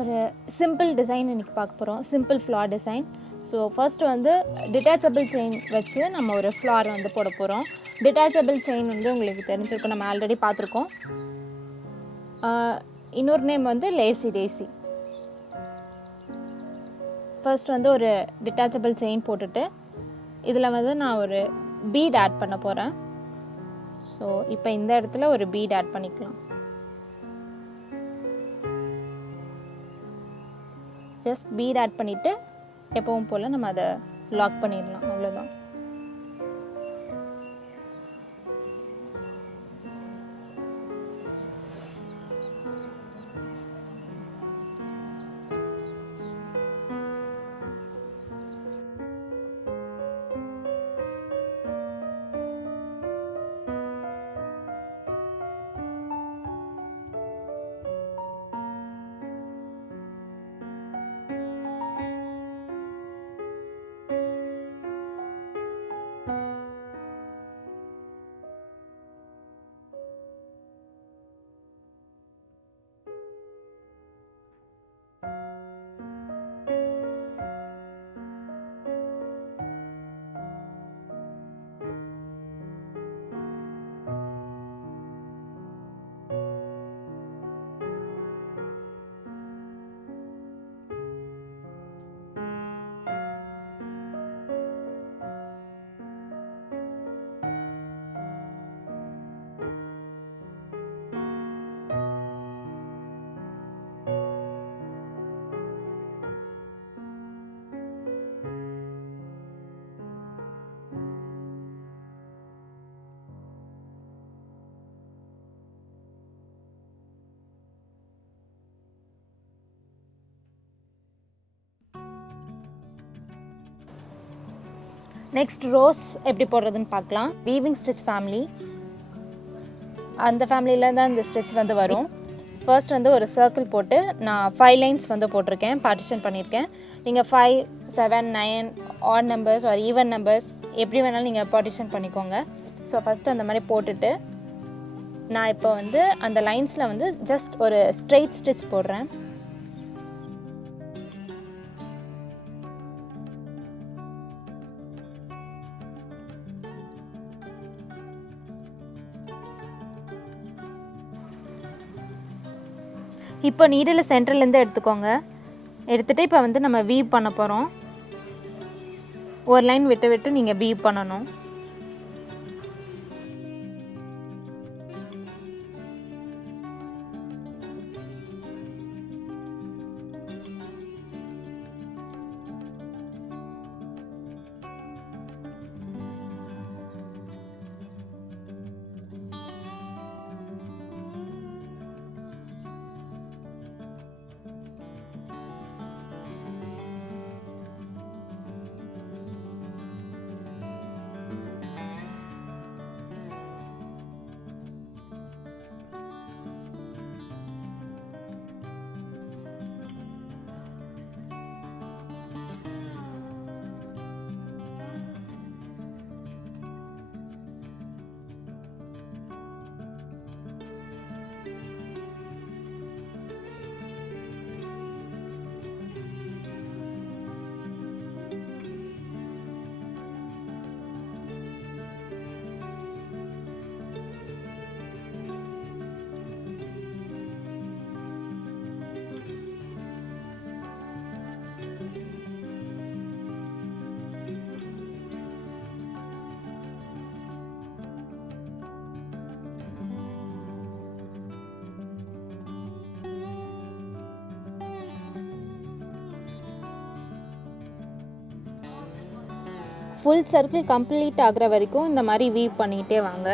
ஒரு simple design இன்றைக்கி பார்க்க போகிறோம். Simple floor design. So first வந்து டிட்டாச்சபிள் செயின் வச்சு நம்ம ஒரு ஃப்ளார் வந்து போட போகிறோம். டிட்டாச்சபிள் செயின் வந்து உங்களுக்கு தெரிஞ்சிருக்கும், நம்ம ஆல்ரெடி பார்த்துருக்கோம். இன்னொரு நேம் வந்து லேசி டேசி. ஃபர்ஸ்ட் வந்து ஒரு டிட்டாச்சபிள் செயின் போட்டுட்டு இதில் வந்து நான் ஒரு பீட் ஆட் பண்ண போகிறேன். ஸோ இப்போ இந்த இடத்துல ஒரு பீட் ஆட் பண்ணிக்கலாம். ஜஸ்ட் பீட் ஆட் பண்ணிவிட்டு எப்பவும் போல் நம்ம அதை லாக் பண்ணிடலாம். அவ்வளோதான். நெக்ஸ்ட் ரோஸ் எப்படி போடுறதுன்னு பார்க்கலாம். வீவிங் ஸ்டிச் ஃபேமிலி, அந்த ஃபேமிலியில் தான் இந்த ஸ்டிச் வந்து வரும். ஃபர்ஸ்ட் வந்து ஒரு சர்க்கிள் போட்டு நான் 5 லைன்ஸ் வந்து போட்டிருக்கேன், பார்ட்டிஷன் பண்ணியிருக்கேன். நீங்கள் 5, 7, 9 ஆட் நம்பர்ஸ் ஒரு ஈவன் நம்பர்ஸ் எப்படி வேணாலும் நீங்கள் பார்ட்டிஷன் பண்ணிக்கோங்க. ஸோ ஃபஸ்ட்டு அந்த மாதிரி போட்டுட்டு நான் இப்போ வந்து அந்த லைன்ஸில் வந்து ஜஸ்ட் ஒரு ஸ்ட்ரெயிட் ஸ்டிச் போடுறேன். இப்போ நீடில் சென்டர்லேருந்து எடுத்துக்கோங்க. எடுத்துகிட்டு இப்போ வந்து நம்ம வீவ் பண்ண போகிறோம். ஒரு லைன் விட்டு விட்டு நீங்கள் வீவ் பண்ணணும். ஃபுல் சர்க்கிள் கம்ப்ளீட் ஆகிற வரைக்கும் இந்த மாதிரி வீவ் பண்ணிக்கிட்டே வாங்க.